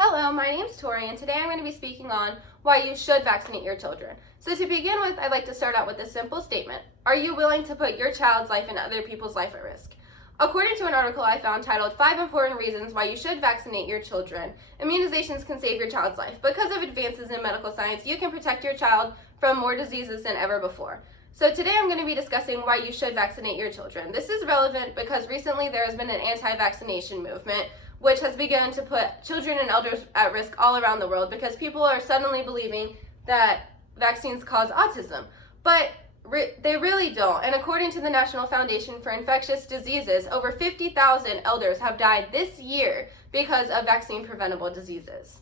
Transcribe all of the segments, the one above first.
Hello, my name's Tori, and today I'm going to be speaking on why you should vaccinate your children. So to begin with, I'd like to start out with a simple statement. Are you willing to put your child's life and other people's life at risk? According to an article I found titled 5 Important Reasons Why You Should Vaccinate Your Children, immunizations can save your child's life. Because of advances in medical science, you can protect your child from more diseases than ever before. So today I'm going to be discussing why you should vaccinate your children. This is relevant because recently there has been an anti-vaccination movement which has begun to put children and elders at risk all around the world because people are suddenly believing that vaccines cause autism. But they really don't. And according to the National Foundation for Infectious Diseases, over 50,000 elders have died this year because of vaccine-preventable diseases.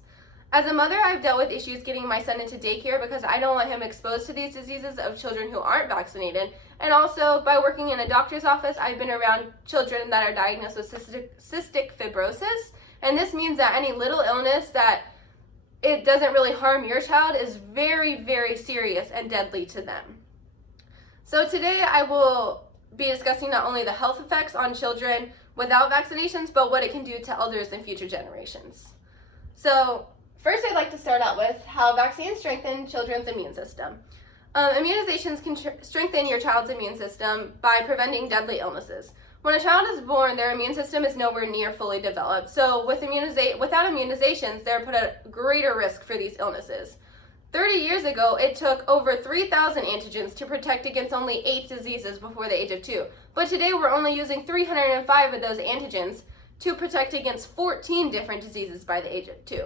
As a mother, I've dealt with issues getting my son into daycare because I don't want him exposed to these diseases of children who aren't vaccinated. And also, by working in a doctor's office, I've been around children that are diagnosed with cystic fibrosis. And this means that any little illness that it doesn't really harm your child is very, very serious and deadly to them. So today I will be discussing not only the health effects on children without vaccinations, but what it can do to elders and future generations. So first, I'd like to start out with how vaccines strengthen children's immune system. Immunizations can strengthen your child's immune system by preventing deadly illnesses. When a child is born, their immune system is nowhere near fully developed. So without immunizations, they're put at greater risk for these illnesses. 30 years ago, it took over 3,000 antigens to protect against only 8 diseases before the age of 2. But today, we're only using 305 of those antigens to protect against 14 different diseases by the age of 2.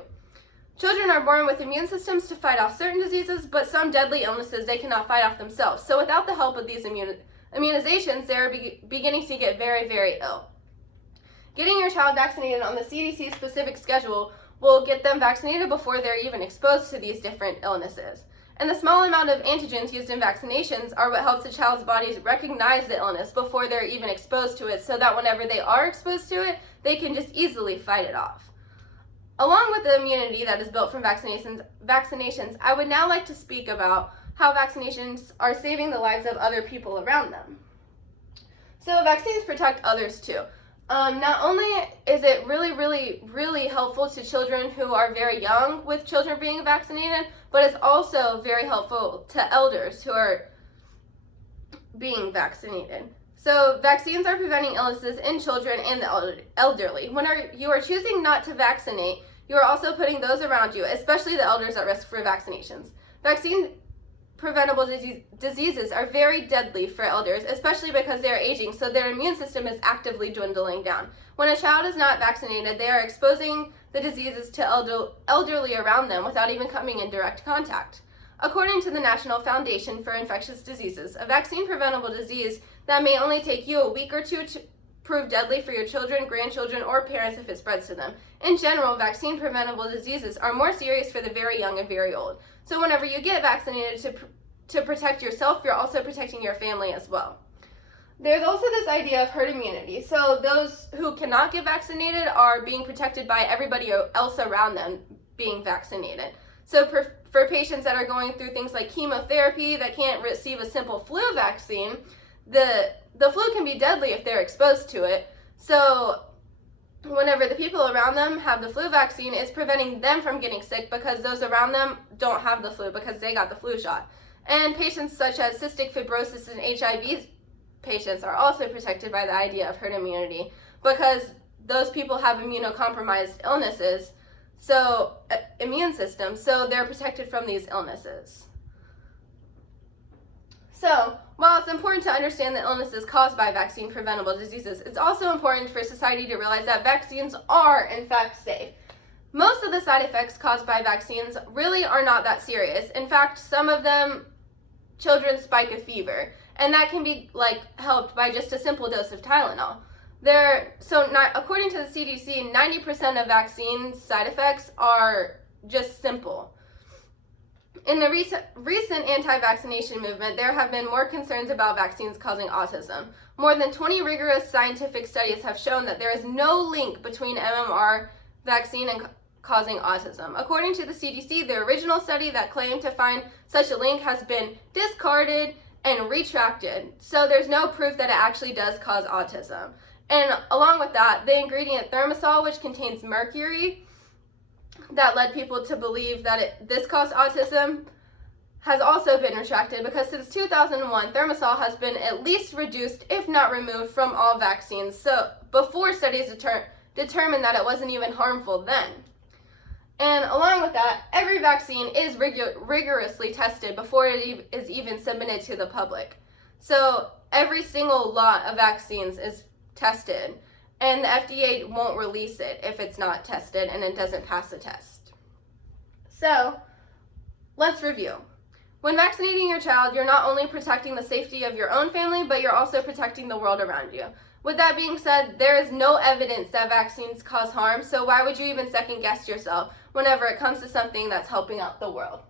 Children are born with immune systems to fight off certain diseases, but some deadly illnesses they cannot fight off themselves. So without the help of these immunizations, they're beginning to get very, very ill. Getting your child vaccinated on the CDC specific schedule will get them vaccinated before they're even exposed to these different illnesses. And the small amount of antigens used in vaccinations are what helps the child's bodies recognize the illness before they're even exposed to it, so that whenever they are exposed to it, they can just easily fight it off. Along with the immunity that is built from vaccinations, I would now like to speak about how vaccinations are saving the lives of other people around them. So vaccines protect others too. Not only is it really helpful to children who are very young with children being vaccinated, but it's also very helpful to elders who are being vaccinated. So vaccines are preventing illnesses in children and the elderly. When you are choosing not to vaccinate, you are also putting those around you, especially the elders, at risk for vaccinations. Vaccine-preventable diseases are very deadly for elders, especially because they are aging, so their immune system is actively dwindling down. When a child is not vaccinated, they are exposing the diseases to elderly around them without even coming in direct contact. According to the National Foundation for Infectious Diseases, a vaccine-preventable disease that may only take you a week or two to prove deadly for your children, grandchildren, or parents if it spreads to them. In general, vaccine-preventable diseases are more serious for the very young and very old. So whenever you get vaccinated to protect yourself, you're also protecting your family as well. There's also this idea of herd immunity. So those who cannot get vaccinated are being protected by everybody else around them being vaccinated. So for patients that are going through things like chemotherapy that can't receive a simple flu vaccine, the flu can be deadly if they're exposed to it. So whenever the people around them have the flu vaccine, it's preventing them from getting sick because those around them don't have the flu because they got the flu shot. And patients such as cystic fibrosis and HIV patients are also protected by the idea of herd immunity because those people have immunocompromised illnesses, so immune systems, so they're protected from these illnesses. So, while it's important to understand the illnesses caused by vaccine-preventable diseases, it's also important for society to realize that vaccines are, in fact, safe. Most of the side effects caused by vaccines really are not that serious. In fact, some of them, children spike a fever, and that can be helped by just a simple dose of Tylenol. According to the CDC, 90% of vaccine side effects are just simple. In the recent anti-vaccination movement, there have been more concerns about vaccines causing autism. More than 20 rigorous scientific studies have shown that there is no link between MMR vaccine and causing autism. According to the CDC, the original study that claimed to find such a link has been discarded and retracted. So there's no proof that it actually does cause autism. And along with that, the ingredient thimerosal, which contains mercury, that led people to believe that this caused autism has also been retracted, because since 2001, thimerosal has been at least reduced, if not removed, from all vaccines. So before studies determined that it wasn't even harmful then. And along with that, every vaccine is rigorously tested before it is even submitted to the public. So every single lot of vaccines is tested, and the FDA won't release it if it's not tested and it doesn't pass the test. So let's review. When vaccinating your child, you're not only protecting the safety of your own family, but you're also protecting the world around you. With that being said, there is no evidence that vaccines cause harm, so why would you even second guess yourself whenever it comes to something that's helping out the world?